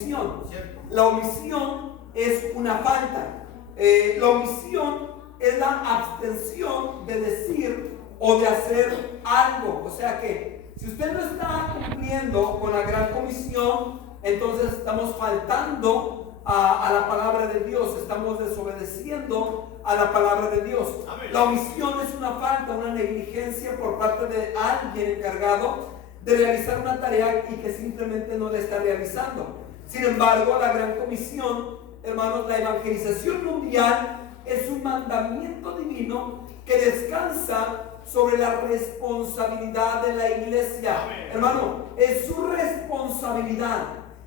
omisión. La omisión es una falta. La omisión es la abstención de decir o de hacer algo. O sea que si usted no está cumpliendo con la gran comisión, entonces estamos faltando a la palabra de Dios, estamos desobedeciendo a la palabra de Dios. Amén. La omisión es una falta, una negligencia por parte de alguien encargado de realizar una tarea y que simplemente no la está realizando. Sin embargo, la gran comisión, hermanos, la evangelización mundial es un mandamiento divino que descansa sobre la responsabilidad de la iglesia. Amén. Hermano, es su responsabilidad,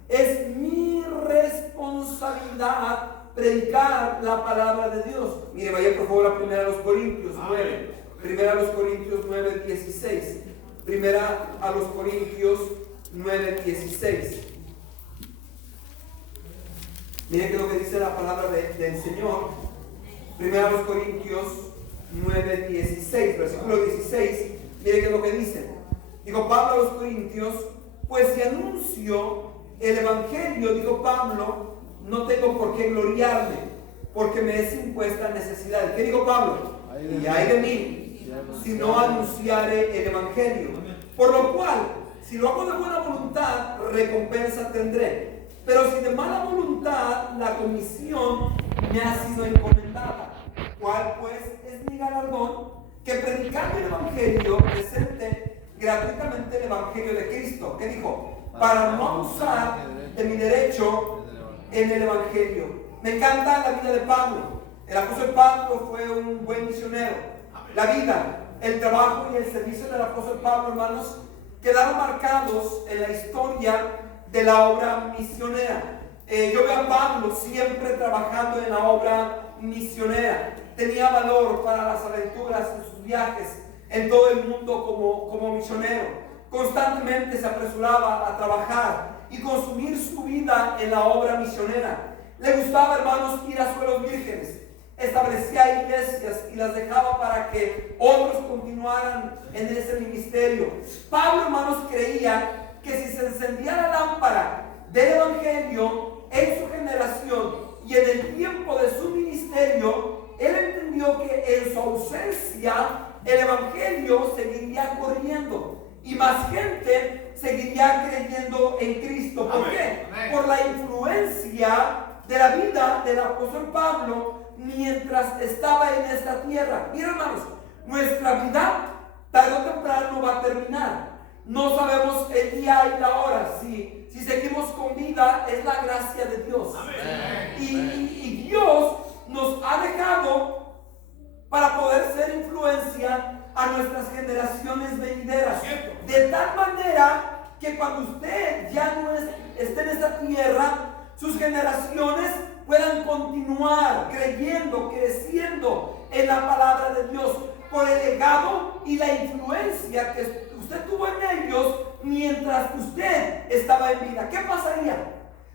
es mi responsabilidad predicar la palabra de Dios. Mire, vaya por favor a 1 Corintios 9. 1 Corintios 9, 16. 1 Corintios 9, 16. Mire que lo que dice la palabra del Señor. 1 Corintios 9, 16. Versículo 16. Mire que lo que dice. Dijo Pablo a los Corintios: pues si anuncio el evangelio, dijo Pablo, no tengo por qué gloriarme, porque me es impuesta necesidad. ¿Qué dijo Pablo? Y ay de mí, si no anunciare el evangelio. Por lo cual, si lo hago de buena voluntad, recompensa tendré. Pero si de mala voluntad, la comisión me ha sido encomendada. ¿Cuál pues es mi galardón? Que predicando el evangelio presente gratuitamente el evangelio de Cristo. ¿Qué dijo? Para no abusar de mi derecho en el evangelio. Me encanta la vida de Pablo. El apóstol Pablo fue un buen misionero. La vida, el trabajo y el servicio del apóstol Pablo, hermanos, quedaron marcados en la historia de la obra misionera. Yo veo a Pablo siempre trabajando en la obra misionera. Tenía valor para las aventuras en sus viajes en todo el mundo como misionero. Constantemente se apresuraba a trabajar y consumir su vida en la obra misionera. Le gustaba, hermanos, ir a suelos vírgenes. Establecía iglesias y las dejaba para que otros continuaran en ese ministerio. Pablo, hermanos, creía que si se encendía la lámpara del evangelio en su generación y en el tiempo de su ministerio, él entendió que en su ausencia el evangelio seguiría corriendo y más gente seguiría creyendo en Cristo. ¿Por qué? Por la influencia de la vida del apóstol Pablo mientras estaba en esta tierra. Miren, hermanos, nuestra vida tarde o temprano va a terminar. No sabemos el día y la hora. Si seguimos con vida, es la gracia de Dios. Y Dios nos ha dejado para poder ser influencia a nuestras generaciones venideras. De tal manera que cuando usted ya no esté en esta tierra, sus generaciones puedan continuar creyendo, creciendo en la palabra de Dios por el legado y la influencia que usted tuvo en ellos mientras usted estaba en vida. ¿Qué pasaría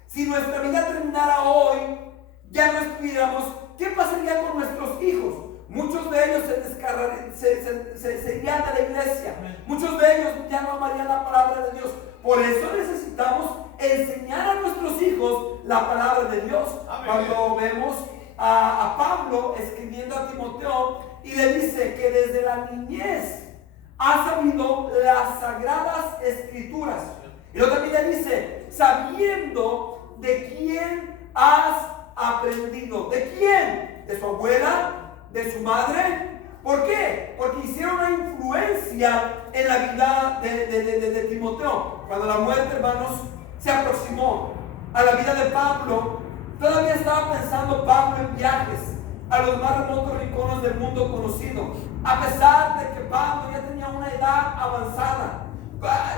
si nuestra vida terminara hoy, ya no estuviéramos? ¿Qué pasaría con nuestros hijos? Muchos de ellos se irían a la iglesia. Muchos de ellos ya no amarían la palabra de Dios. Por eso necesitamos enseñar a nuestros hijos la palabra de Dios. Cuando vemos a Pablo escribiendo a Timoteo y le dice que desde la niñez ha sabido las sagradas escrituras. Y luego también le dice, sabiendo de quién has aprendido. ¿De quién? ¿De su abuela? ¿De su madre? ¿Por qué? Porque hicieron una influencia en la vida de Timoteo. Cuando la muerte, hermanos, se aproximó a la vida de Pablo, todavía estaba pensando Pablo en viajes a los más remotos rincones del mundo conocido. A pesar de que Pablo ya tenía una edad avanzada,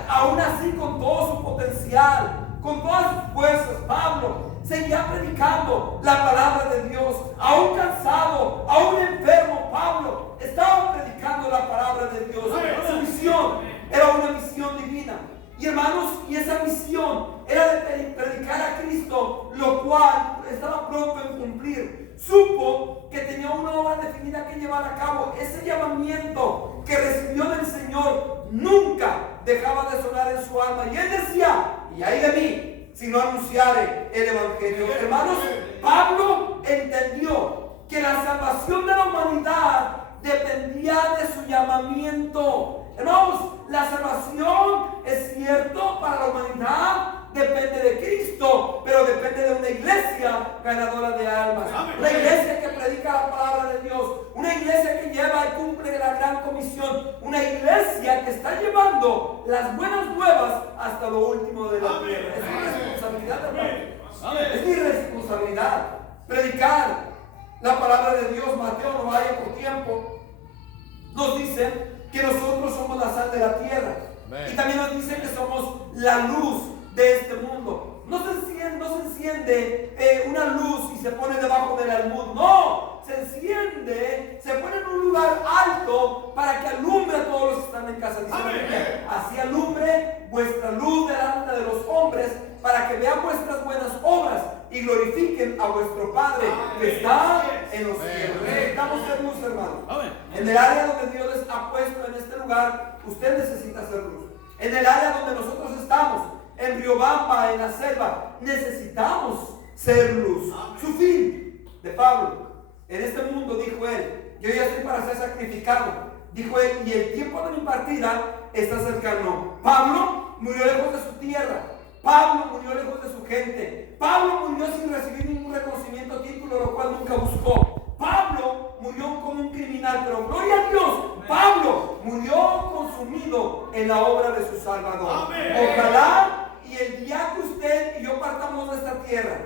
aún así con todo su potencial, con todas sus fuerzas, Pablo seguía predicando la palabra de Dios. Aún cansado, aún enfermo, Pablo estaba predicando la palabra de Dios. Su misión era una misión divina. Y hermanos, y esa misión era de predicar a Cristo, lo cual estaba pronto en cumplir. Supo que tenía una obra definida que llevar a cabo. Ese llamamiento que recibió del Señor nunca dejaba de sonar en su alma. Y él decía, y ay de mí, si no anunciare el evangelio. Hermanos, Pablo entendió que la salvación de la humanidad dependía de su llamamiento. Hermanos, la salvación es cierto para la humanidad, depende de Cristo, pero depende de una iglesia ganadora de almas. Una iglesia que predica la palabra de Dios, una iglesia que lleva y cumple la gran comisión, una iglesia que está llevando las buenas nuevas hasta lo último de la tierra. Es mi responsabilidad, hermano. Es mi responsabilidad predicar la palabra de Dios. Mateo, no vaya por tiempo, nos dice que nosotros somos la sal de la tierra. Y también nos dice que somos la luz de este mundo. No se enciende una luz y se pone debajo del almud. No, se enciende, se pone en un lugar alto para que alumbre a todos los que están en casa. Dice la Biblia, así alumbre vuestra luz delante de los hombres, para que vean vuestras buenas obras y glorifiquen a vuestro Padre que está en los cielos. Necesitamos ser luz, hermano. En el área donde Dios les ha puesto en este lugar, usted necesita ser luz. En el área donde nosotros estamos, en Riobamba, en la selva, necesitamos ser luz. Su fin de Pablo en este mundo, dijo él, yo ya estoy para ser sacrificado. Dijo él, y el tiempo de mi partida está cercano. Pablo murió lejos de su tierra. Pablo murió lejos de su gente. Pablo murió sin recibir ningún reconocimiento o título, lo cual nunca buscó. Pablo murió como un criminal, pero gloria a Dios, Pablo murió consumido en la obra de su Salvador. Ojalá y el día que usted y yo partamos de esta tierra,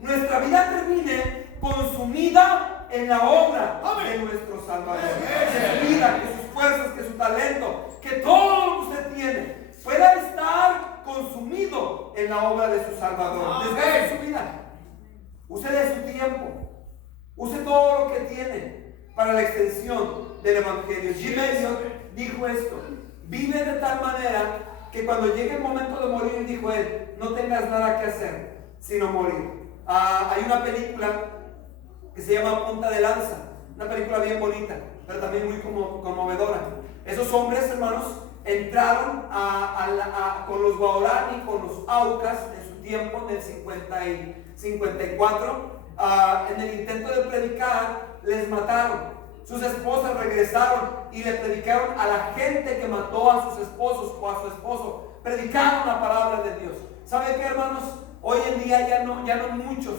nuestra vida termine consumida en la obra de nuestro Salvador. Que su vida, que sus fuerzas, que su talento, que todo lo que usted tiene pueda estar consumido en la obra de su Salvador. Desgaste su vida, use de su tiempo, use todo lo que tiene para la extensión del evangelio. Jim Elliot dijo esto: vive de tal manera que cuando llegue el momento de morir, dijo él, no tengas nada que hacer sino morir. Hay una película que se llama Punta de Lanza, una película bien bonita, pero también muy conmovedora. Esos hombres, hermanos, entraron con los Guaraní, con los Aucas en su tiempo, en el 50 y 54, en el intento de predicar, les mataron. Sus esposas regresaron y le predicaron a la gente que mató a sus esposos o a su esposo. Predicaron la palabra de Dios. ¿Sabe qué, hermanos? Hoy en día ya no muchos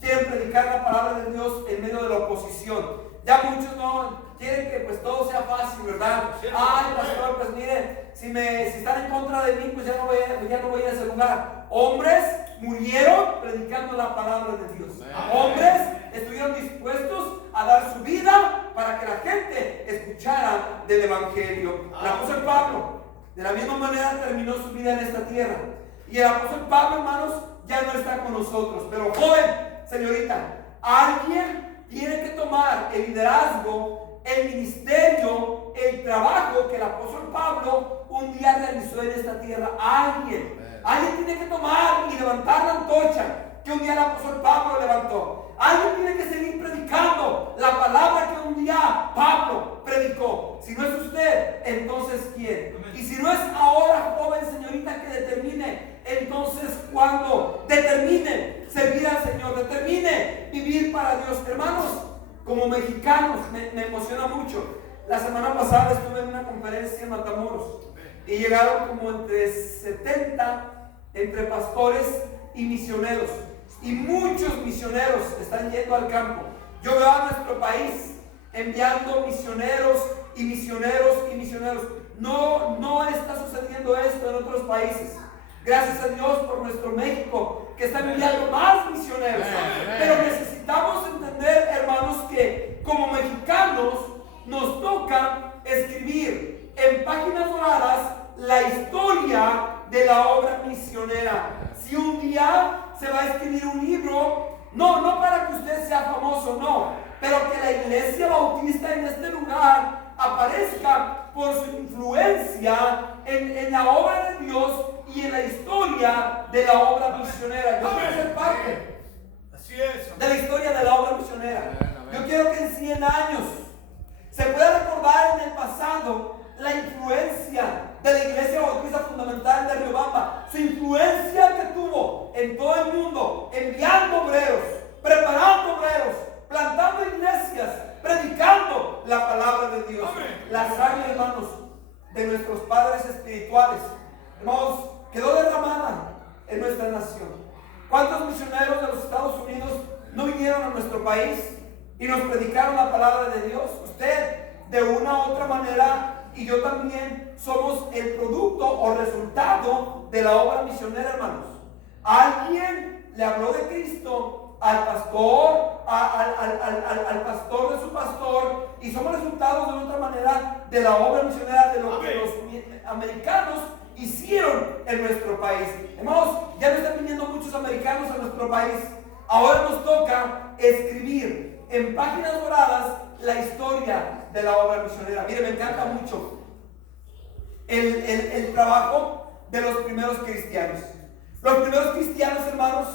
quieren predicar la palabra de Dios en medio de la oposición. Ya muchos no quieren que pues todo sea fácil, ¿verdad? Ay, pastor, pues mire, si están en contra de mí, pues ya no voy a ir a ese lugar. Hombres murieron predicando la palabra de Dios. Hombres estuvieron dispuestos a dar su vida para que la gente escuchara del evangelio. El apóstol Pablo, de la misma manera, terminó su vida en esta tierra. Y el apóstol Pablo, hermanos, ya no está con nosotros. Pero joven, señorita, alguien tiene que tomar el liderazgo, el ministerio, el trabajo que el apóstol Pablo un día realizó en esta tierra. Alguien tiene que tomar y levantar la antorcha que un día el apóstol Pablo levantó. Alguien tiene que seguir predicando la palabra que un día Pablo predicó. Si no es usted, entonces ¿quién? Y si no es ahora, joven, señorita, que determine, entonces ¿cuándo? Determine servir al Señor, determine vivir para Dios. Hermanos, como mexicanos me emociona mucho. La semana pasada estuve en una conferencia en Matamoros y llegaron como entre 70 entre pastores y misioneros. Y muchos misioneros están yendo al campo. Yo veo a nuestro país enviando misioneros y misioneros y misioneros. No está sucediendo esto en otros países. Gracias a Dios por nuestro México, que está enviando más misioneros. Pero necesitamos entender, hermanos, que como mexicanos nos toca escribir en páginas doradas la historia de la obra misionera. Si un día se va a escribir un libro, no para que usted sea famoso, no, pero que la iglesia bautista en este lugar aparezca por su influencia en la obra de Dios y en la historia de la obra misionera. Yo quiero ser parte de la historia de la obra misionera. Yo quiero que en 100 años se pueda recordar en el pasado la influencia de la Iglesia Bautista Fundamental de Riobamba, su influencia que tuvo en todo el mundo, enviando obreros, preparando obreros, plantando iglesias, predicando la palabra de Dios. La sangre, hermanos, de nuestros padres espirituales, hermanos, quedó derramada en nuestra nación. ¿Cuántos misioneros de los Estados Unidos no vinieron a nuestro país y nos predicaron la palabra de Dios? Usted, de una u otra manera, y yo también, somos el producto o resultado de la obra misionera, hermanos. Alguien le habló de Cristo al pastor, al pastor de su pastor, y somos resultados de otra manera de la obra misionera, de lo que los americanos hicieron en nuestro país. Hermanos, ya no están viniendo muchos americanos a nuestro país. Ahora nos toca escribir en páginas doradas la historia de la obra misionera. Mire, me encanta mucho el trabajo de los primeros cristianos. Los primeros cristianos, hermanos,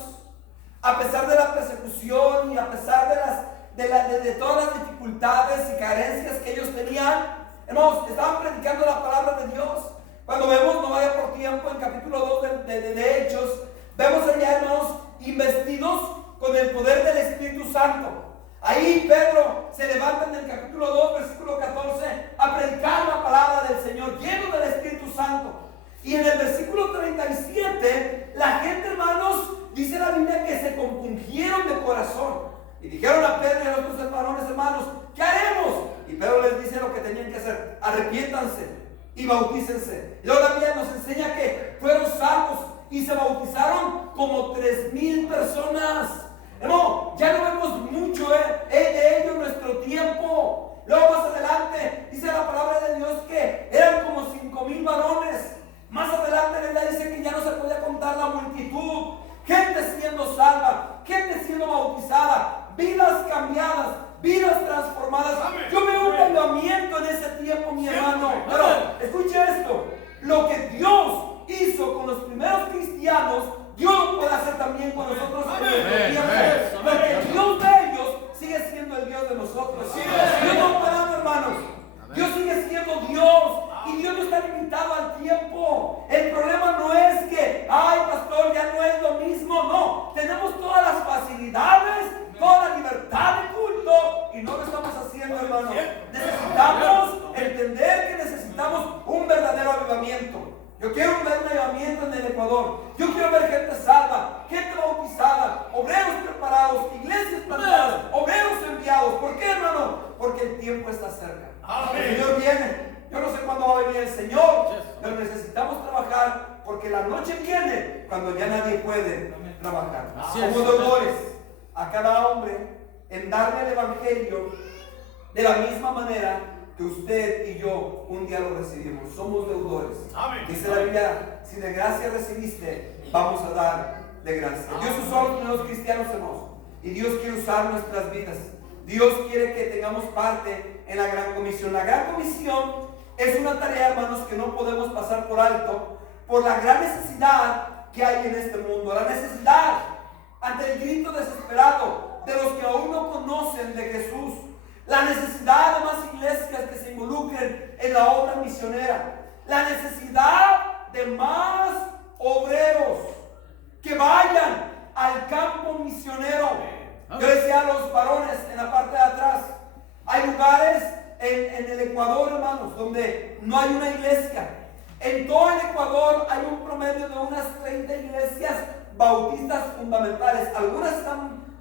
a pesar de la persecución y a pesar de todas las dificultades y carencias que ellos tenían, hermanos, estaban predicando la palabra de Dios. Cuando vemos, no vaya por tiempo, en capítulo 2 de Hechos, vemos allá, hermanos, investidos con el poder del Espíritu Santo. Ahí Pedro se levanta en el capítulo 2, versículo 14, a predicar la palabra del Señor, lleno del Espíritu Santo. Y en el versículo 37, la gente, hermanos, dice la Biblia que se compungieron de corazón. Y dijeron a Pedro y a los otros varones, hermanos, ¿qué haremos? Y Pedro les dice lo que tenían que hacer: arrepiéntanse y bautícense. Y luego la Biblia nos enseña que fueron salvos y se bautizaron como 3,000 personas. No, ya no vemos mucho de ello en nuestro tiempo. Luego más adelante dice la palabra de Dios que eran como 5,000 varones. Más adelante la Biblia dice que ya no se podía contar la multitud. Gente siendo salva, gente siendo bautizada, vidas cambiadas, vidas transformadas. Yo veo un avivamiento en ese tiempo, mi hermano. Pero escuche esto: lo que Dios hizo con los primeros cristianos, Dios lo puede hacer también con nosotros en nuestro tiempo. Porque Dios de ellos sigue siendo el Dios de nosotros. Dios no parado, hermanos. Dios sigue siendo Dios. Y Dios no está limitado al tiempo. El problema no es que, ay, pastor, ya no es lo mismo. No, tenemos todas las facilidades, toda la libertad de culto, y no lo estamos haciendo, hermano. Necesitamos entender que necesitamos un verdadero avivamiento. Yo quiero ver un avivamiento en el Ecuador. Yo quiero ver gente salva, gente bautizada, obreros preparados, iglesias plantadas, obreros enviados. ¿Por qué, hermano? Porque el tiempo está cerca. El Señor viene. Yo no sé cuándo va a venir el Señor, pero necesitamos trabajar, porque la noche viene cuando ya nadie puede trabajar. Somos deudores a cada hombre en darle el evangelio de la misma manera que usted y yo un día lo recibimos. Somos deudores. Dice la Biblia: si de gracia recibiste, vamos a dar de gracia. Dios usó a los primeros cristianos, hermanos, y Dios quiere usar nuestras vidas. Dios quiere que tengamos parte en la Gran Comisión. La Gran Comisión es una tarea, hermanos, que no podemos pasar por alto, por la gran necesidad que hay en este mundo. La necesidad ante el grito desesperado de los que aún no conocen de Jesús. La necesidad de más iglesias que se involucren en la obra misionera. La necesidad de más obreros que vayan al campo misionero. Yo decía a los varones en la parte de atrás, hay lugares en el Ecuador, hermanos, donde no hay una iglesia. En todo el Ecuador hay un promedio de unas 30 iglesias bautistas fundamentales. Algunas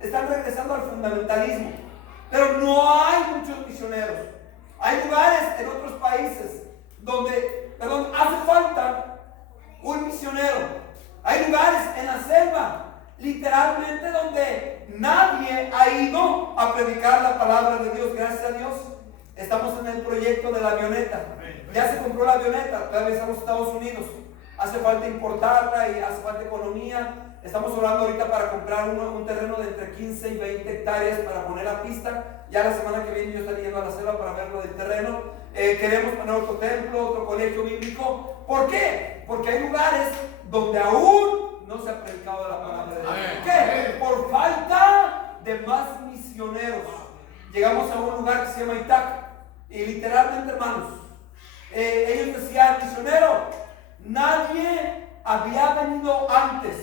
están regresando al fundamentalismo, pero no hay muchos misioneros. Hay lugares en otros países donde, hace falta un misionero. Hay lugares en la selva, literalmente, donde nadie ha ido a predicar la palabra de Dios. Gracias a Dios estamos en el proyecto de la avioneta. Ya se compró la avioneta, todavía estamos en Estados Unidos. Hace falta importarla y hace falta economía. Estamos orando ahorita para comprar un terreno de entre 15 y 20 hectáreas para poner la pista. Ya la semana que viene yo estaré yendo a la selva para ver lo del terreno. Queremos poner otro templo, otro colegio bíblico. ¿Por qué? Porque hay lugares donde aún no se ha predicado la palabra de Dios. ¿Por qué? Por falta de más misioneros. Llegamos a un lugar que se llama Itaca, y literalmente, hermanos, ellos decían, misionero, nadie había venido antes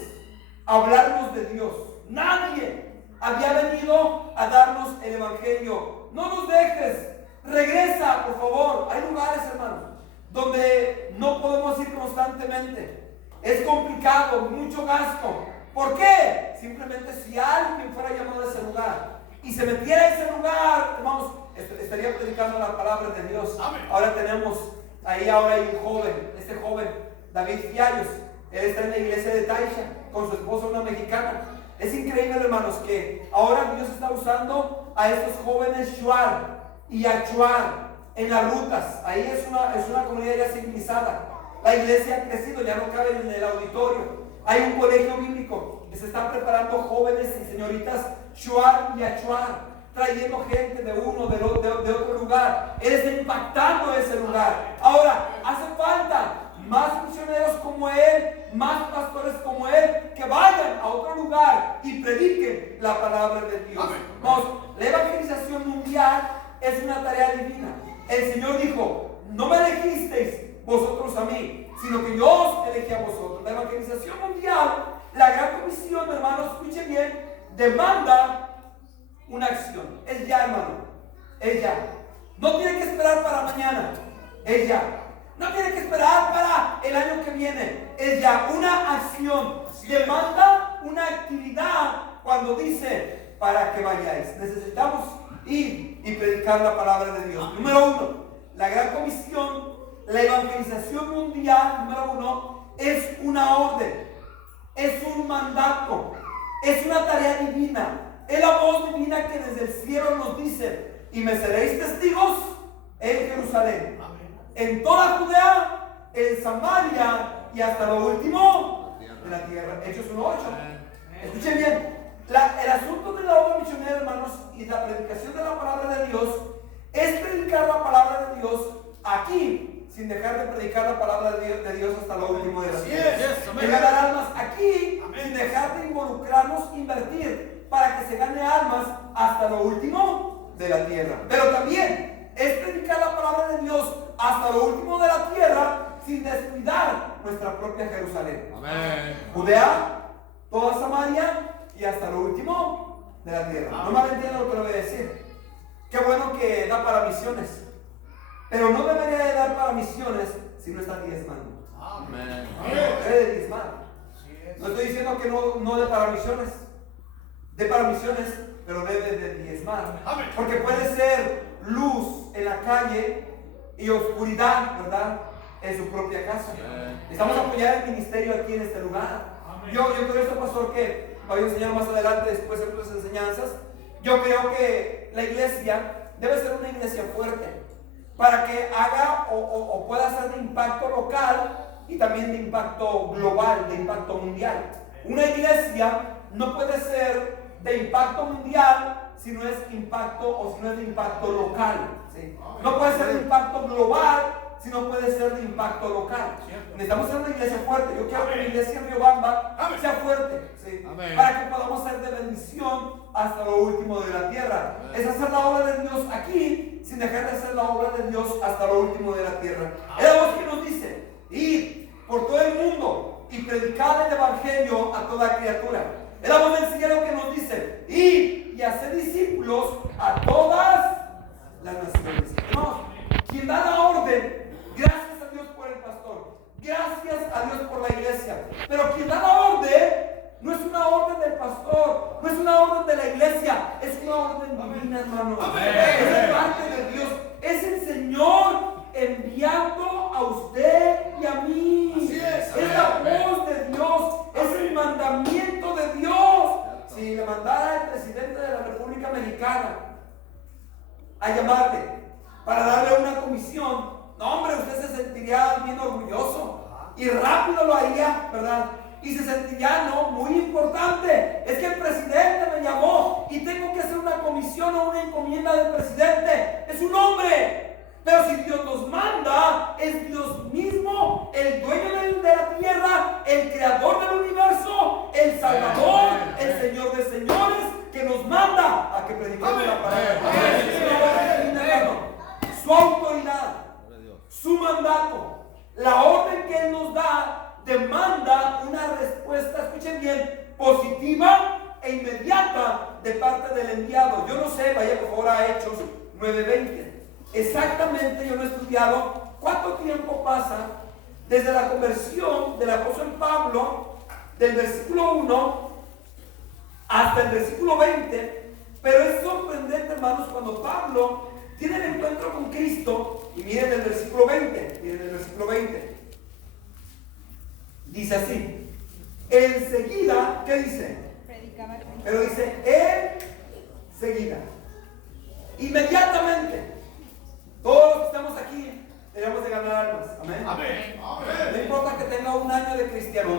a hablarnos de Dios. Nadie había venido a darnos el evangelio. No nos dejes, regresa por favor. Hay lugares, hermanos, donde no podemos ir constantemente. Es complicado, mucho gasto. ¿Por qué? Simplemente si alguien fuera llamado a ese lugar y se metiera a ese lugar, hermanos, estaría predicando la palabra de Dios. Amén. Ahora tenemos ahí un joven, este joven David Fiallos. Él está en la iglesia de Taisha con su esposa, una mexicana. Es increíble, hermanos, que ahora Dios está usando a estos jóvenes Shuar y Achuar en las rutas. Ahí es una comunidad ya civilizada. La iglesia ha crecido, ya no caben en el auditorio. Hay un colegio bíblico que se están preparando jóvenes y señoritas Shuar y Achuar, trayendo gente de uno, de otro lugar. Él está impactando ese lugar. Ahora, hace falta más misioneros como él, más pastores como él, que vayan a otro lugar y prediquen la palabra de Dios. Vamos, la evangelización mundial es una tarea divina. El Señor dijo, no me elegisteis vosotros a mí, sino que yo os elegí a vosotros. La evangelización mundial, la gran comisión, hermanos, escuchen bien, demanda una acción. Es ya, hermano, es ya. No tiene que esperar para mañana, es ya. No tiene que esperar para el año que viene, es ya. Una acción demanda una actividad cuando dice para que vayáis. Necesitamos ir y predicar la palabra de Dios. Número uno, la gran comisión, la evangelización mundial, número uno, es una orden, es un mandato, es una tarea divina. Es la voz divina que desde el cielo nos dice, y me seréis testigos en Jerusalén, en toda Judea, en Samaria y hasta lo último de la tierra. Hechos 1:8. Escuchen bien, el asunto de la obra misionera, hermanos, y la predicación de la palabra de Dios es predicar la palabra de Dios aquí, sin dejar de predicar la palabra de Dios hasta lo último de la tierra. De ganar almas aquí, sin dejar de involucrarnos, invertir para que se gane almas hasta lo último de la tierra. Pero también es predicar la palabra de Dios hasta lo último de la tierra, sin descuidar nuestra propia Jerusalén. Amén. Judea, toda Samaria y hasta lo último de la tierra. No me entiendan lo que le voy a decir. Qué bueno que da para misiones, pero no debería de dar para misiones si no está diezmando. Amén. Debe de diezmar. No estoy diciendo que no dé para misiones. De para misiones, pero debe de diezmar. Porque puede ser luz en la calle y oscuridad, ¿verdad?, en su propia casa. Estamos apoyando el ministerio aquí en este lugar. Yo creo esto, pastor, que voy a enseñar más adelante después en otras enseñanzas. Yo creo que la iglesia debe ser una iglesia fuerte para que haga o pueda ser de impacto local y también de impacto global, de impacto mundial. Una iglesia no puede ser de impacto mundial si no es impacto o si no es de impacto local, ¿sí? No puede ser de impacto global si no puede ser de impacto local. Necesitamos ser una iglesia fuerte. Yo quiero que la iglesia en Riobamba sea fuerte, ¿sí? Para que podamos ser de bendición hasta lo último de la tierra. Es hacer la obra de Dios aquí sin dejar de hacer la obra de Dios hasta lo último de la tierra. Es la voz que nos dice: id por todo el mundo y predicad el evangelio a toda criatura. Es la voz del cielo que nos dice: id y hacer discípulos a todas las naciones. No, quien da la orden, gracias a Dios por el pastor, gracias a Dios por la iglesia, pero quien da la orden no es una orden del pastor, no es una orden de la iglesia, es una orden divina, hermano. Es de parte de Dios, es el Señor enviando a usted y a mí. Es la voz de Dios, es el mandamiento de Dios. Si le mandara al presidente de la República Mexicana a llamarle para darle una comisión, no, hombre, usted se sentiría bien orgulloso y rápido lo haría, ¿verdad? Y se sentiría, no, muy importante. Es que el presidente me llamó y tengo que hacer una comisión o una encomienda del presidente. Es un hombre. Pero si Dios nos manda, es Dios mismo, el dueño de la tierra, el creador del universo, el Salvador, el Señor de señores, que nos manda a que prediquemos la palabra. Su autoridad, su mandato. demanda una respuesta, escuchen bien, positiva e inmediata de parte del enviado. Yo no sé, vaya por favor a Hechos 9:20. Exactamente, yo no he estudiado cuánto tiempo pasa desde la conversión del apóstol Pablo, del versículo 1 hasta el versículo 20. Pero es sorprendente, hermanos, cuando Pablo tiene el encuentro con Cristo. Y miren el versículo 20. Miren el versículo 20. Dice así: enseguida, ¿qué dice? Pero dice enseguida, inmediatamente. Todos los que estamos aquí debemos de ganar almas. Amén. Amén. No importa que tenga un año de cristiano,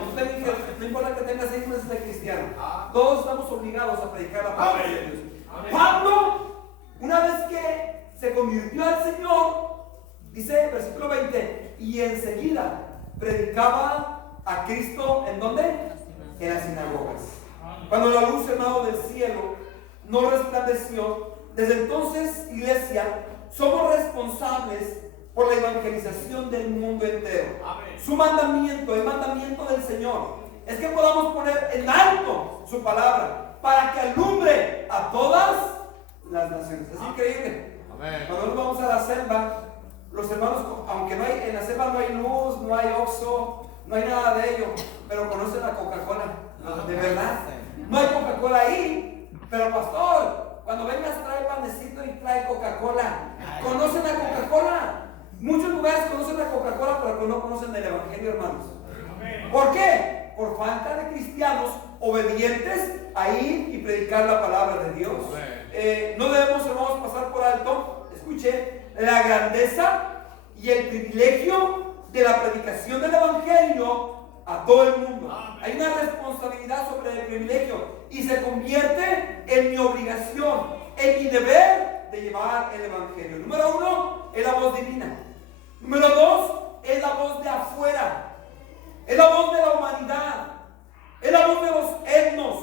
no importa que tenga 6 meses de cristiano, todos estamos obligados a predicar la palabra de Dios. Pablo, una vez que se convirtió al Señor, dice el versículo 20, y enseguida predicaba a Cristo. ¿En dónde? En las sinagogas. Cuando la luz, hermano, del cielo no resplandeció, desde entonces, iglesia, somos responsables por la evangelización del mundo entero. Amén. Su mandamiento, el mandamiento del Señor, es que podamos poner en alto su palabra para que alumbre a todas las naciones. Es increíble. Amén. Cuando nos vamos a la selva, los hermanos, aunque no hay, en la selva no hay luz, no hay Oxxo, no hay nada de ello, pero conocen la Coca-Cola. De verdad. No hay Coca-Cola ahí, pero pastor, cuando vengas trae panecito y trae Coca-Cola. Conocen la Coca-Cola. Muchos lugares conocen la Coca-Cola, pero no conocen el Evangelio, hermanos. ¿Por qué? Por falta de cristianos obedientes a ir y predicar la palabra de Dios. No debemos, hermanos, pasar por alto, escuche, la grandeza y el privilegio de la predicación del Evangelio a todo el mundo. Hay una responsabilidad sobre el privilegio y se convierte en mi obligación, en mi deber de llevar el Evangelio. Número 1, es la voz divina. Número 2, es la voz de afuera. Es la voz de la humanidad. Es la voz de los etnos.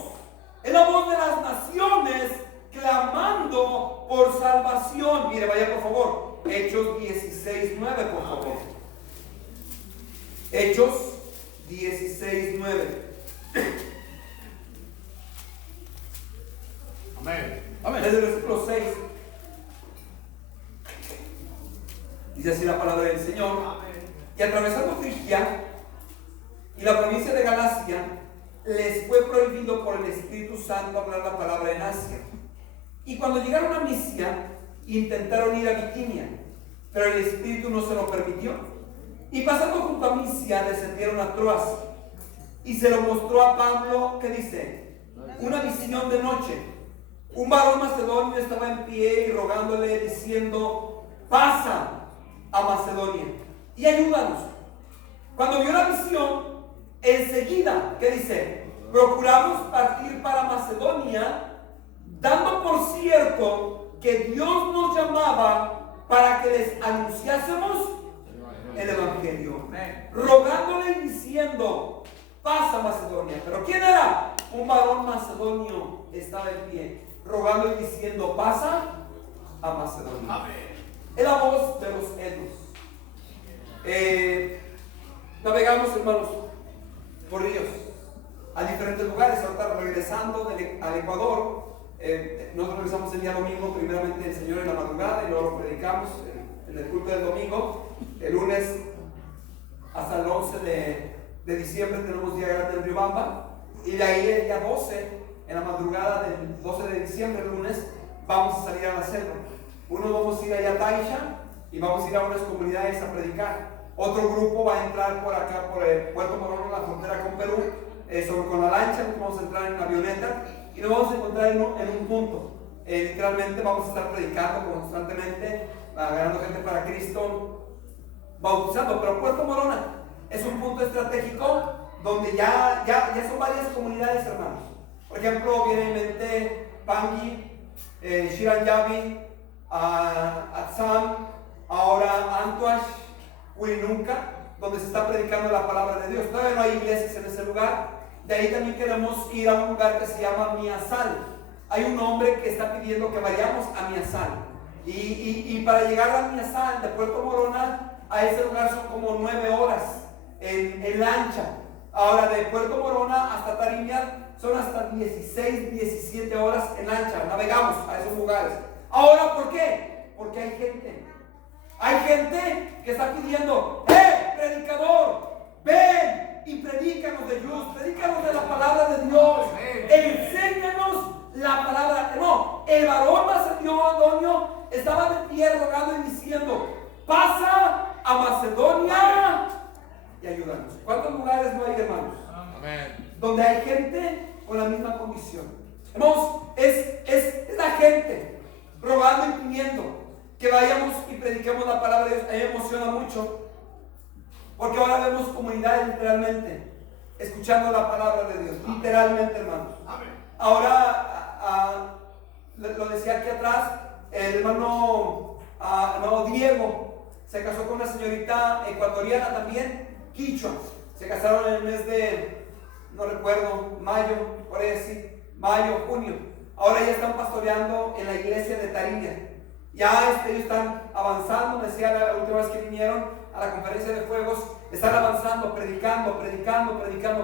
Es la voz de las naciones clamando por salvación. Mire, vaya por favor. Hechos 16:9, por favor. Hechos 16:9. Amén. Amén. Desde el versículo 6. Dice así la palabra del Señor. Y atravesando Frigia y la provincia de Galacia, les fue prohibido por el Espíritu Santo hablar la palabra en Asia. Y cuando llegaron a Misia, intentaron ir a Bitinia, pero el Espíritu no se lo permitió. Y pasando junto a Misia, descendieron a Troas. Y se lo mostró a Pablo, ¿qué dice? Una visión de noche. Un varón macedonio estaba en pie y rogándole, diciendo: pasa a Macedonia y ayúdanos. Cuando vio la visión, enseguida, ¿qué dice? Procuramos partir para Macedonia, dando por cierto que Dios nos llamaba para que les anunciásemos el Evangelio, rogándole y diciendo: pasa a Macedonia. ¿Pero quién era? Un varón macedonio estaba en pie, rogando y diciendo: pasa a Macedonia. Amén. Es la voz de los etnos. Navegamos, hermanos, por ríos a diferentes lugares. Ahorita regresando al Ecuador, nosotros regresamos el día domingo, primeramente el Señor en la madrugada, y luego lo predicamos en el culto del domingo. El lunes hasta el 11 de diciembre tenemos día grande en Riobamba, y de ahí el día 12, en la madrugada del 12 de diciembre, el lunes, vamos a salir a la selva. Uno vamos a ir allá a Taisha y vamos a ir a unas comunidades a predicar. Otro grupo va a entrar por acá, por Puerto Morón, la frontera con Perú, con la lancha. Vamos a entrar en una avioneta y nos vamos a encontrar en un punto. Literalmente vamos a estar predicando constantemente, ganando gente para Cristo, bautizando. Pero Puerto Morona es un punto estratégico donde ya son varias comunidades, hermanos. Por ejemplo, viene en mente Pangi, Shiranyabi, Atsam, ahora Antuash, Wirinunca, donde se está predicando la palabra de Dios. Todavía no hay iglesias en ese lugar. De ahí también queremos ir a un lugar que se llama Miazal. Hay un hombre que está pidiendo que vayamos a Miazal. Y para llegar a Miazal, de Puerto Morona a ese lugar son como 9 horas en lancha. Ahora, de Puerto Morona hasta Tariña son hasta 16, 17 horas en lancha. Navegamos a esos lugares. Ahora, ¿por qué? Porque hay gente. Hay gente que está pidiendo: predicador, ven y predícanos de Dios, predícanos de la palabra de Dios, enséñanos la palabra. No, el varón macedonio estaba de pie rogando y diciendo: pasa a Macedonia y ayúdanos. ¿Cuántos lugares no hay, hermanos? Amén. Donde hay gente con la misma condición. Hermanos, es la gente rogando y pidiendo que vayamos y prediquemos la palabra de Dios. A mí me emociona mucho, porque ahora vemos comunidades literalmente escuchando la palabra de Dios. Literalmente, hermanos. Ahora, lo decía aquí atrás, el hermano Diego se casó con una señorita ecuatoriana también, quichua. Se casaron en el mes de, no recuerdo, mayo, por ahí así, mayo, junio. Ahora ya están pastoreando en la iglesia de Tariña. Ya ellos están avanzando. Me decía la última vez que vinieron a la conferencia de fuegos, están avanzando, predicando.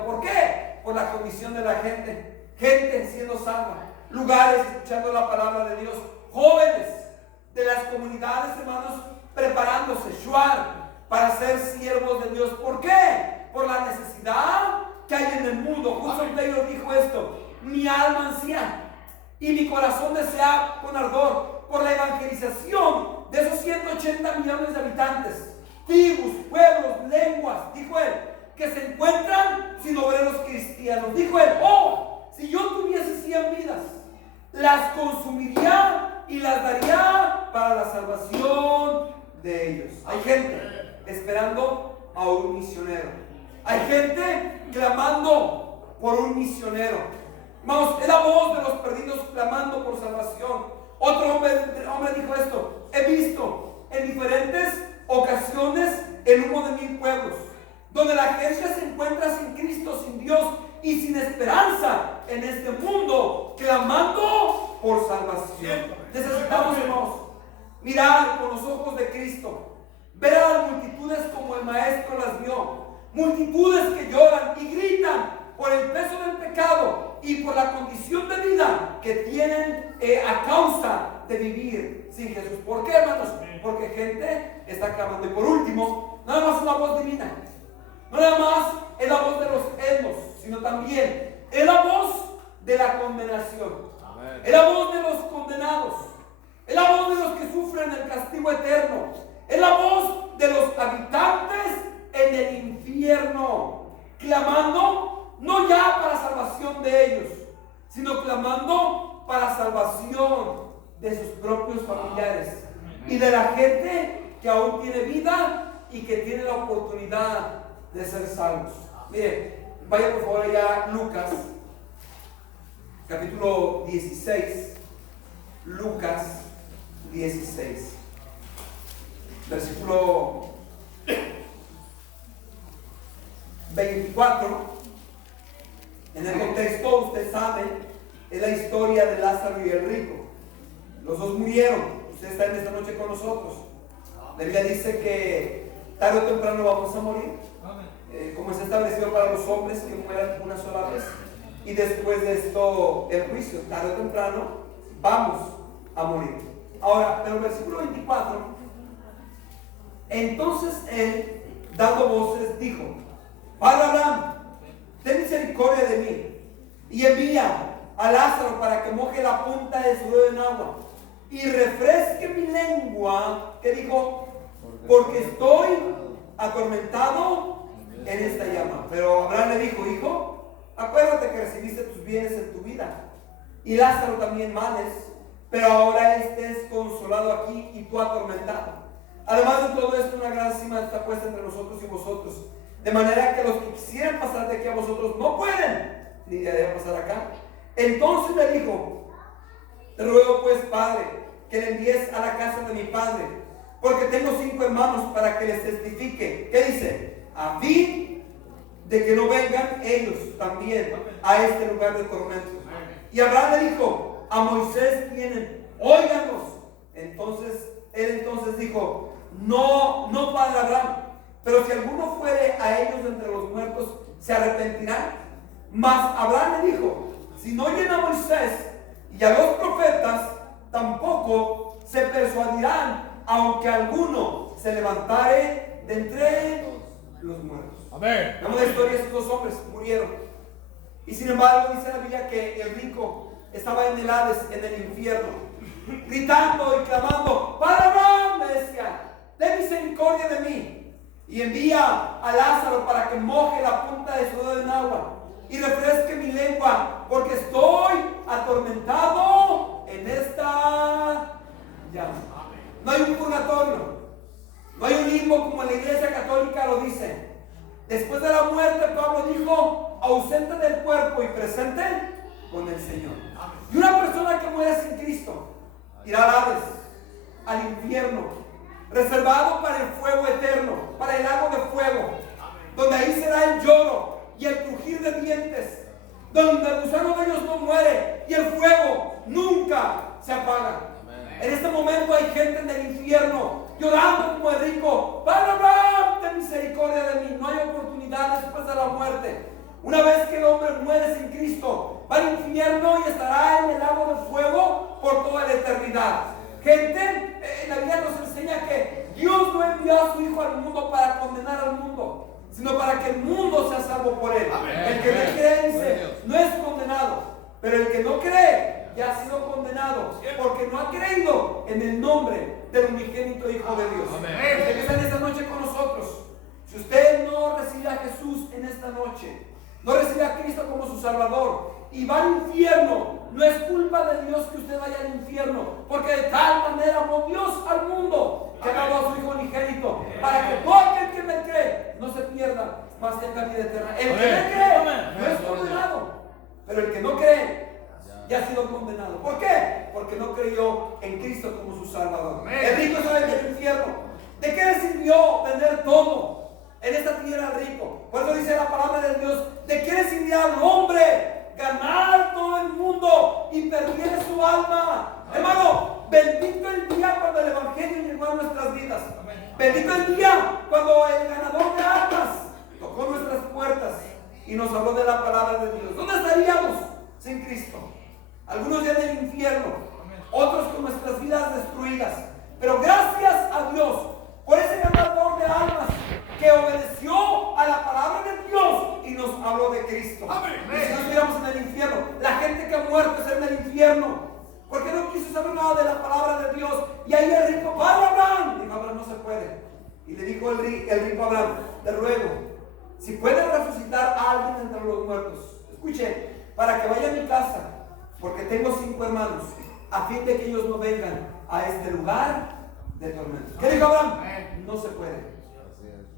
¿Por qué? Por la condición de la gente. Gente siendo salva, lugares escuchando la palabra de Dios, jóvenes de las comunidades, hermanos, preparándose, para ser siervos de Dios. ¿Por qué? Por la necesidad que hay en el mundo. Hudson Taylor dijo esto: mi alma ansía y mi corazón desea con ardor por la evangelización de esos 180 millones de habitantes, tribus, pueblos, lenguas, dijo él, que se encuentran sin obreros cristianos. Dijo él: si yo tuviese 100 vidas, las consumiría y las daría para la salvación de ellos. Hay gente esperando a un misionero. Hay gente clamando por un misionero. Vamos, es la voz de los perdidos clamando por salvación. Otro hombre dijo esto: he visto en diferentes ocasiones el humo de 1000 pueblos, donde la gente se encuentra sin Cristo, sin Dios y sin esperanza en este mundo, clamando por salvación. Necesitamos, hermanos, mirar con los ojos de Cristo, ver a las multitudes como el Maestro las vio, multitudes que lloran y gritan por el peso del pecado y por la condición de vida que tienen a causa de vivir sin Jesús. ¿Por qué, hermanos? Porque gente está clamando. Y por último, nada más una voz divina, no nada más es la voz de los elmos, sino también es la voz de la condenación. Amén. Es la voz de los condenados, es la voz de los que sufren el castigo eterno, es la voz de los habitantes en el infierno, clamando no ya para salvación de ellos, sino clamando para salvación de sus propios familiares y de la gente que aún tiene vida y que tiene la oportunidad de ser salvos. Mire, vaya por favor allá Lucas, capítulo 16. Lucas 16, versículo 24. En el contexto, usted sabe, es la historia de Lázaro y el rico. Los dos murieron. Usted está en esta noche con nosotros. La Biblia dice que tarde o temprano vamos a morir, como es establecido para los hombres que mueran una sola vez, y después de esto el juicio. Tarde o temprano vamos a morir. Ahora, pero el versículo 24: entonces él, dando voces, dijo: Padre Abraham, ten misericordia de mí y envía a Lázaro para que moje la punta de su dedo en agua y refresque mi lengua. ¿Qué dijo? Porque estoy atormentado en esta llama. Pero Abraham le dijo: hijo, acuérdate que recibiste tus bienes en tu vida y Lázaro también males, pero ahora este es consolado aquí y tú atormentado. Además de todo esto, una gran cima está puesta entre nosotros y vosotros, de manera que los que quisieran pasar de aquí a vosotros no pueden, ni de allá pasar acá. Entonces le dijo: te ruego pues, Padre, que le envíes a la casa de mi padre, porque tengo 5 hermanos, para que les testifique. ¿Qué dice? A fin de que no vengan ellos también a este lugar de tormento. Y Abraham le dijo: a Moisés tienen, óiganos. Entonces él dijo: no, Padre Abraham, pero si alguno fuere a ellos entre los muertos, se arrepentirán. Mas Abraham le dijo: si no oyen a Moisés y a los profetas, tampoco se persuadirán, aunque alguno se levantare de entre los muertos. Amén. Vemos la historia de estos dos hombres, murieron. Y sin embargo dice la Biblia que el rico estaba en el Hades, en el infierno, gritando y clamando: Padre Abraham, le decía, ten misericordia de mí y envía a Lázaro para que moje la punta de su dedo en agua y refresque mi lengua, porque estoy atormentado en esta llama. No hay un purgatorio, no hay un limbo como la Iglesia Católica lo dice. Después de la muerte, Pablo dijo: ausente del cuerpo y presente con el Señor. Y una persona que muere sin Cristo irá al Hades, al infierno, reservado para el fuego eterno, para el lago de fuego, donde ahí será el lloro y el crujir de dientes, donde el gusano de ellos no muere y el fuego nunca se apaga. En este momento hay gente en el infierno llorando como el rico: Padre Abraham, ten misericordia de mí. No hay oportunidad después de la muerte. Una vez que el hombre muere sin Cristo, va al infierno y estará en el lago de fuego por toda la eternidad. Gente, la Biblia nos enseña que Dios no envió a su Hijo al mundo para condenar al mundo, sino para que el mundo sea salvo por él. Amén. El que no cree, dice, no es condenado, pero el que no cree ya ha sido condenado, porque no ha creído en el nombre del unigénito Hijo de Dios. Amén. Usted que está en esta noche con nosotros, si usted no recibe a Jesús en esta noche, no recibe a Cristo como su Salvador y va al infierno, no es culpa de Dios que usted vaya al infierno, porque de tal manera amó Dios al mundo que ha dado a su Hijo unigénito, para que todo aquel que me cree no se pierda, mas tenga vida eterna. El que me cree no es condenado, pero el que no cree ya ha sido condenado. ¿Por qué? Porque no creyó en Cristo como su Salvador. El rico estaba en el infierno. ¿De qué le sirvió tener todo en esta tierra al rico? Por eso dice la palabra de Dios: ¿de qué le sirvió al hombre ganar todo el mundo y perder su alma? Hermano, bendito el día cuando el Evangelio llegó a nuestras vidas. Bendito el día cuando el ganador de almas tocó nuestras puertas y nos habló de la palabra de Dios. ¿Dónde estaríamos sin Cristo? Algunos ya en el infierno, otros con nuestras vidas destruidas. Pero gracias a Dios por ese ganador de almas que obedeció a la palabra de Dios y nos habló de Cristo. Y si no estuviéramos en el infierno, la gente que ha muerto está en el infierno porque no quiso saber nada de la palabra de Dios. Y ahí el rico: Padre Abraham, dijo Abraham: no se puede. Y le dijo el rico a Abraham: te ruego, si puedes resucitar a alguien entre los muertos, escuche, para que vaya a mi casa, porque tengo 5 hermanos, a fin de que ellos no vengan a este lugar de tormento. ¿Qué dijo Abraham? No se puede.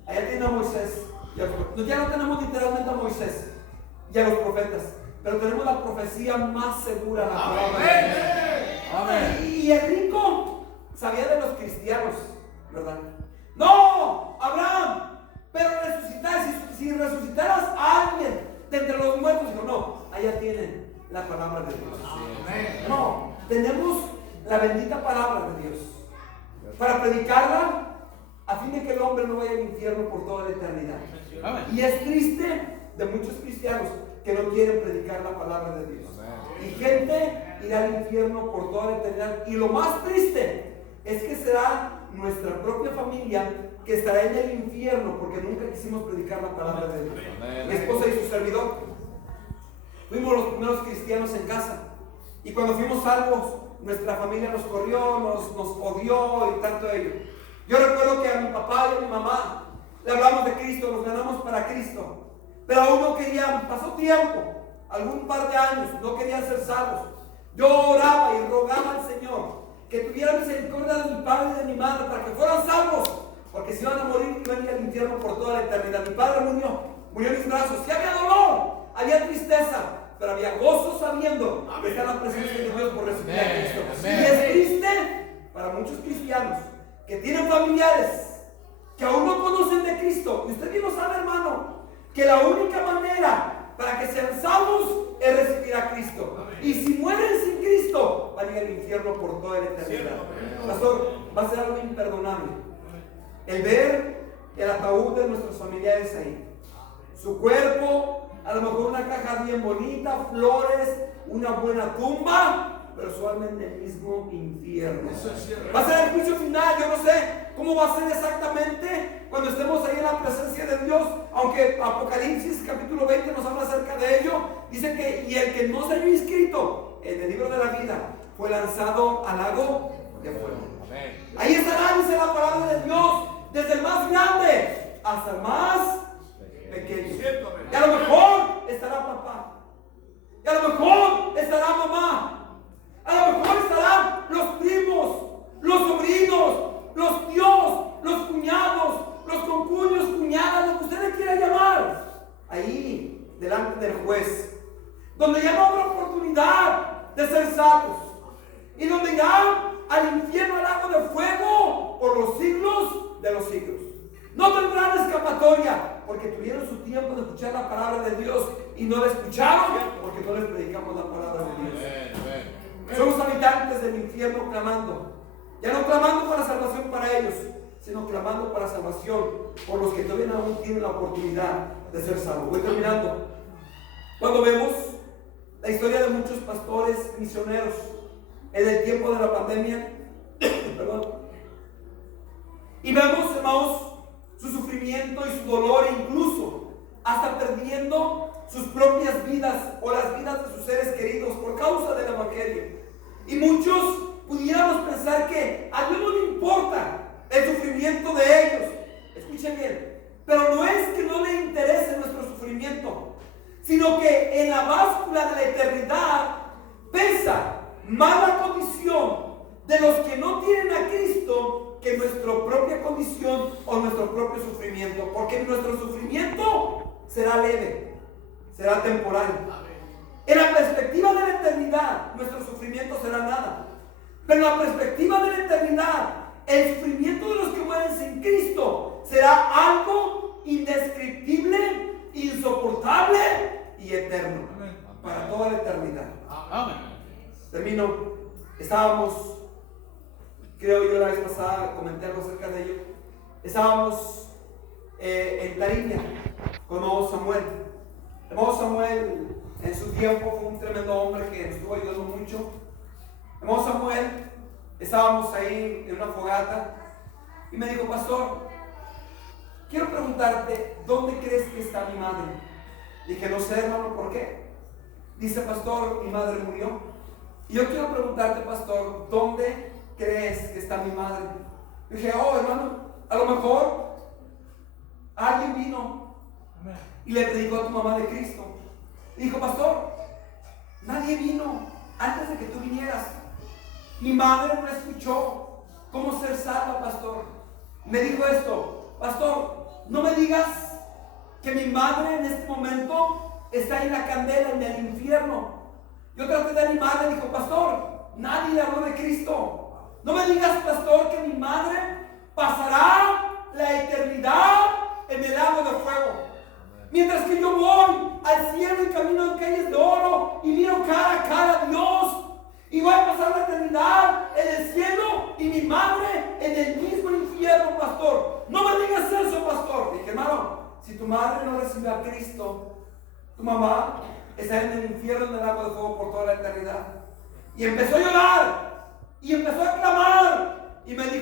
Allá tiene a Moisés. Ya no tenemos literalmente a Moisés y a los profetas, pero tenemos la profecía más segura, la palabra de Dios. Y el rico sabía de los cristianos, ¿verdad? No, Abraham, pero resucitar, si resucitaras a alguien de entre los muertos, dijo: no, allá tienen la palabra de Dios. No, tenemos la bendita palabra de Dios para predicarla, a fin de que el hombre no vaya al infierno por toda la eternidad. Y es triste de muchos cristianos que no quieren predicar la palabra de Dios. Y gente irá al infierno por toda la eternidad. Y lo más triste es que será nuestra propia familia que estará en el infierno porque nunca quisimos predicar la palabra de Dios. Mi esposa y su servidor fuimos los primeros cristianos en casa. Y cuando fuimos salvos, nuestra familia nos corrió, nos odió y tanto ello. Yo recuerdo que a mi papá y a mi mamá le hablamos de Cristo, nos ganamos para Cristo, pero aún no querían. Pasó tiempo, algún par de años, no querían ser salvos. Yo oraba y rogaba al Señor que tuviera misericordia de mi padre y de mi madre para que fueran salvos, porque si iban a morir iban a ir al infierno por toda la eternidad. Mi padre murió en mis brazos. Sí había dolor, había tristeza, pero había gozo sabiendo que está la presencia de Dios por recibir a Cristo. Y es triste para muchos cristianos que tienen familiares que aún no conocen de Cristo. Y usted bien lo sabe, hermano, que la única manera para que sean salvos es recibir a Cristo. Y si mueren sin Cristo, van a ir al infierno por toda la eternidad. Pastor, va a ser algo imperdonable el ver el ataúd de nuestros familiares ahí. su cuerpo, a lo mejor una caja bien bonita, flores, una buena tumba, pero su alma en el mismo infierno. Va a ser el juicio final. Yo no sé cómo va a ser exactamente cuando estemos ahí en la presencia de Dios, aunque Apocalipsis capítulo 20 nos habla acerca de ello. Dice que y el que no se haya inscrito en el libro de la vida fue lanzado al lago de fuego. Ahí estará, dice la palabra de Dios, desde el más grande hasta el más pequeño. Y a lo mejor estará papá, y a lo mejor estará mamá, a lo mejor estarán los primos, los sobrinos, los tíos, los cuñados, los concuños, cuñadas, lo que usted le quiera llamar, ahí delante del juez, donde ya no habrá oportunidad de ser salvos, y donde irán al infierno, al lago de fuego por los siglos de los siglos. No tendrán escapatoria, porque tuvieron su tiempo de escuchar la palabra de Dios y no la escucharon porque no les predicamos la palabra de Dios. Somos habitantes del infierno clamando, ya no clamando para salvación para ellos, sino clamando para salvación por los que todavía aún tienen la oportunidad de ser salvos. Voy terminando. Cuando vemos la historia de muchos pastores misioneros en el tiempo de la pandemia, perdón, y vemos, hermanos, su sufrimiento y su dolor, incluso hasta perdiendo sus propias vidas o las vidas de sus seres queridos por causa del evangelio. Y muchos pudiéramos pensar que a Dios no le importa el sufrimiento de ellos. Escuchen bien, pero no es que no le interese nuestro sufrimiento, sino que en la báscula de la eternidad pesa más la condición de los que no tienen a Cristo que nuestra propia condición o nuestro propio sufrimiento, porque nuestro sufrimiento será leve, será temporal. En la perspectiva de la eternidad, nuestro sufrimiento será nada, pero en la perspectiva de la eternidad, el sufrimiento de los que mueren sin Cristo será algo indescriptible, insoportable y eterno para toda la eternidad. Termino. Estábamos, creo yo la vez pasada comenté algo acerca de ello. Estábamos en Tariña con hermano Samuel. Hermano Samuel en su tiempo fue un tremendo hombre que nos estuvo ayudando mucho. Hermano Samuel, estábamos ahí en una fogata y me dijo: pastor, quiero preguntarte, ¿dónde crees que está mi madre? Dije: no sé, hermano, ¿por qué? Dice: pastor, mi madre murió. Y yo quiero preguntarte, pastor, ¿dónde crees que está mi madre? Dije: oh, hermano, a lo mejor alguien vino y le predicó a tu mamá de Cristo. Y dijo: pastor, nadie vino antes de que tú vinieras. Mi madre no escuchó cómo ser salva, pastor. Me dijo esto: pastor, no me digas que mi madre en este momento está en la candela, en el infierno. Yo traté de animarle, dijo: pastor, nadie le habló de Cristo. No me digas, pastor, que mi madre pasará la eternidad en el lago de fuego. Mientras que yo voy al cielo y camino en calles de oro y miro cara a cara a Dios, y voy a pasar la eternidad en el cielo y mi madre en el mismo infierno, pastor. No me digas eso, pastor. Dije: hermano, si tu madre no recibe a Cristo, tu mamá está en el infierno, en el lago de fuego por toda la eternidad. Y empezó a llorar y empezó a clamar y me dijo: